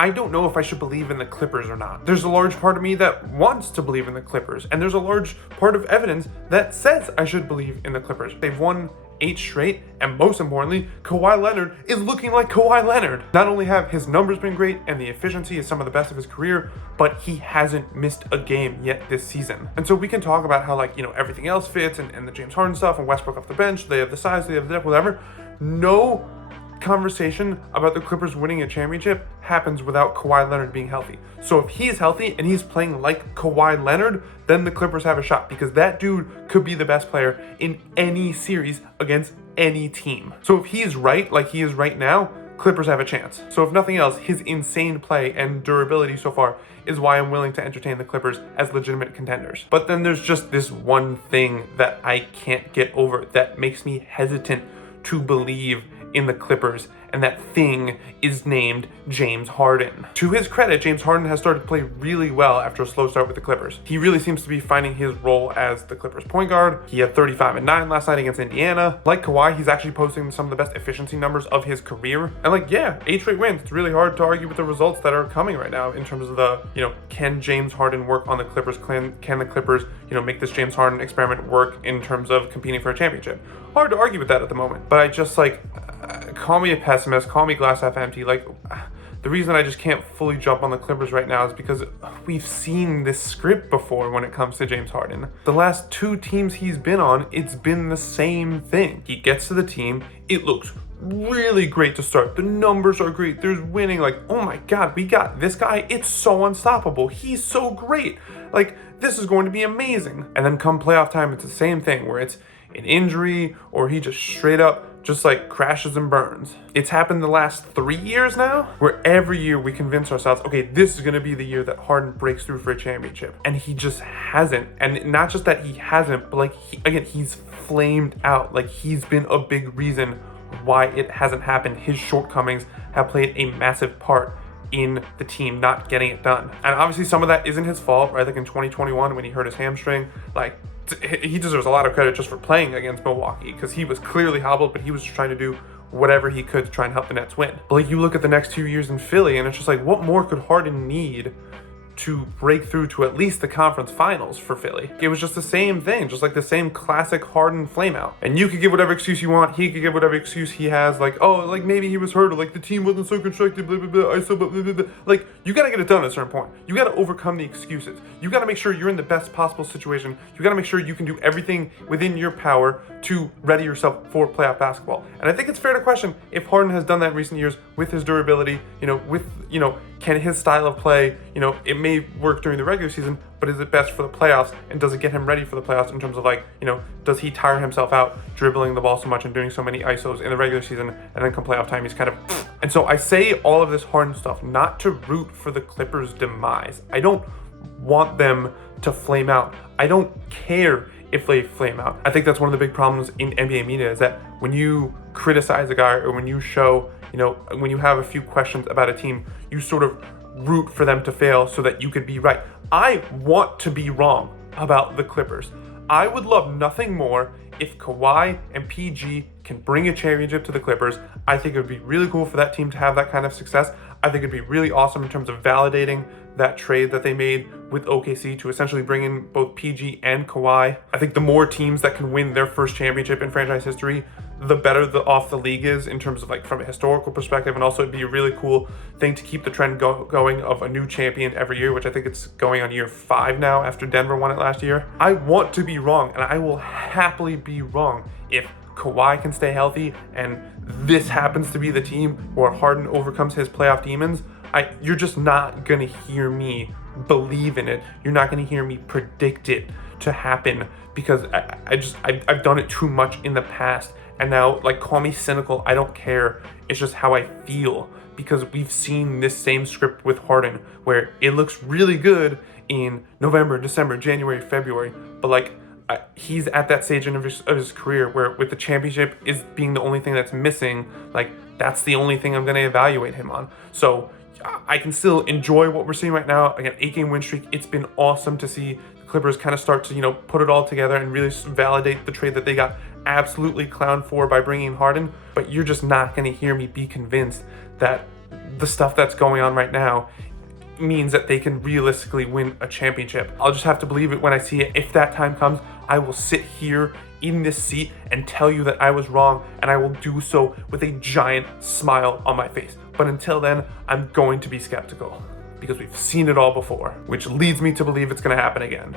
I don't know if I should believe in the Clippers or not. There's a large part of me that wants to believe in the Clippers, and there's a large part of evidence that says I should believe in the Clippers. They've won 8 straight, and most importantly, Kawhi Leonard is looking like Kawhi Leonard. Not only have his numbers been great and the efficiency is some of the best of his career, but he hasn't missed a game yet this season. And so we can talk about how, everything else fits and the James Harden stuff and Westbrook off the bench, they have the size, they have the depth, whatever. No conversation about the Clippers winning a championship happens without Kawhi Leonard being healthy. So if he's healthy and he's playing like Kawhi Leonard, then the Clippers have a shot, because that dude could be the best player in any series against any team. So if he's right, like he is right now, Clippers have a chance. So if nothing else, his insane play and durability so far is why I'm willing to entertain the Clippers as legitimate contenders. But then there's just this one thing that I can't get over that makes me hesitant to believe in the Clippers, and that thing is named James Harden. To his credit, James Harden has started to play really well after a slow start with the Clippers. He really seems to be finding his role as the Clippers point guard. He had 35 and 9 last night against Indiana. Like Kawhi, he's actually posting some of the best efficiency numbers of his career. And 8 straight wins. It's really hard to argue with the results that are coming right now in terms of the, can James Harden work on the Clippers? Can the Clippers, make this James Harden experiment work in terms of competing for a championship? Hard to argue with that at the moment. But I just call me a pessimist, call me glass half empty. The reason I just can't fully jump on the Clippers right now is because we've seen this script before when it comes to James Harden. The last 2 teams he's been on, it's been the same thing. He gets to the team, it looks really great to start. The numbers are great. There's winning. Oh my God, we got this guy. It's so unstoppable. He's so great. This is going to be amazing. And then come playoff time, it's the same thing where it's an injury or he just straight up crashes and burns. It's happened the last 3 years now, where every year we convince ourselves, okay, this is going to be the year that Harden breaks through for a championship. And he just hasn't. And not just that he hasn't, but he's flamed out. He's been a big reason why it hasn't happened. His shortcomings have played a massive part in the team not getting it done. And obviously some of that isn't his fault, right? In 2021 when he hurt his hamstring, he deserves a lot of credit just for playing against Milwaukee, because he was clearly hobbled, but he was just trying to do whatever he could to try and help the Nets win. But you look at the next 2 years in Philly, and it's just what more could Harden need to break through to at least the conference finals for Philly? It was just the same thing, just the same classic Harden flameout. And you could give whatever excuse you want, he could give whatever excuse he has, maybe he was hurt, or the team wasn't so constructed, blah, blah, blah, blah, blah, blah, blah. You gotta get it done at a certain point. You gotta overcome the excuses. You gotta make sure you're in the best possible situation. You gotta make sure you can do everything within your power to ready yourself for playoff basketball. And I think it's fair to question if Harden has done that in recent years with his durability, can his style of play, it may work during the regular season, but is it best for the playoffs? And does it get him ready for the playoffs in terms of does he tire himself out dribbling the ball so much and doing so many ISOs in the regular season, and then come playoff time, he's kind of... And so I say all of this Harden stuff not to root for the Clippers' demise. I don't want them to flame out. I don't care if they flame out. I think that's one of the big problems in NBA media, is that when you criticize a guy, or when you show, when you have a few questions about a team, you sort of root for them to fail so that you could be right. I want to be wrong about the Clippers. I would love nothing more if Kawhi and PG can bring a championship to the Clippers. I think it would be really cool for that team to have that kind of success. I think it'd be really awesome in terms of validating that trade that they made with OKC to essentially bring in both PG and Kawhi. I think the more teams that can win their first championship in franchise history, the better off the league is in terms of from a historical perspective. And also it'd be a really cool thing to keep the trend going of a new champion every year, which I think it's going on year 5 now after Denver won it last year. I want to be wrong, and I will happily be wrong if Kawhi can stay healthy and this happens to be the team where Harden overcomes his playoff demons. You're just not gonna hear me believe in it. You're not gonna hear me predict it to happen, because I've done it too much in the past. And now, call me cynical, I don't care. It's just how I feel, because we've seen this same script with Harden where it looks really good in November, December, January, February, but he's at that stage of his career where, with the championship is being the only thing that's missing, that's the only thing I'm going to evaluate him on. So I can still enjoy what we're seeing right now. Again, 8-game win streak. It's been awesome to see the Clippers kind of start to, put it all together and really validate the trade that they got absolutely clowned for by bringing in Harden. But you're just not going to hear me be convinced that the stuff that's going on right now means that they can realistically win a championship. I'll just have to believe it when I see it. If that time comes, I will sit here in this seat and tell you that I was wrong, and I will do so with a giant smile on my face. But until then, I'm going to be skeptical because we've seen it all before, which leads me to believe it's going to happen again.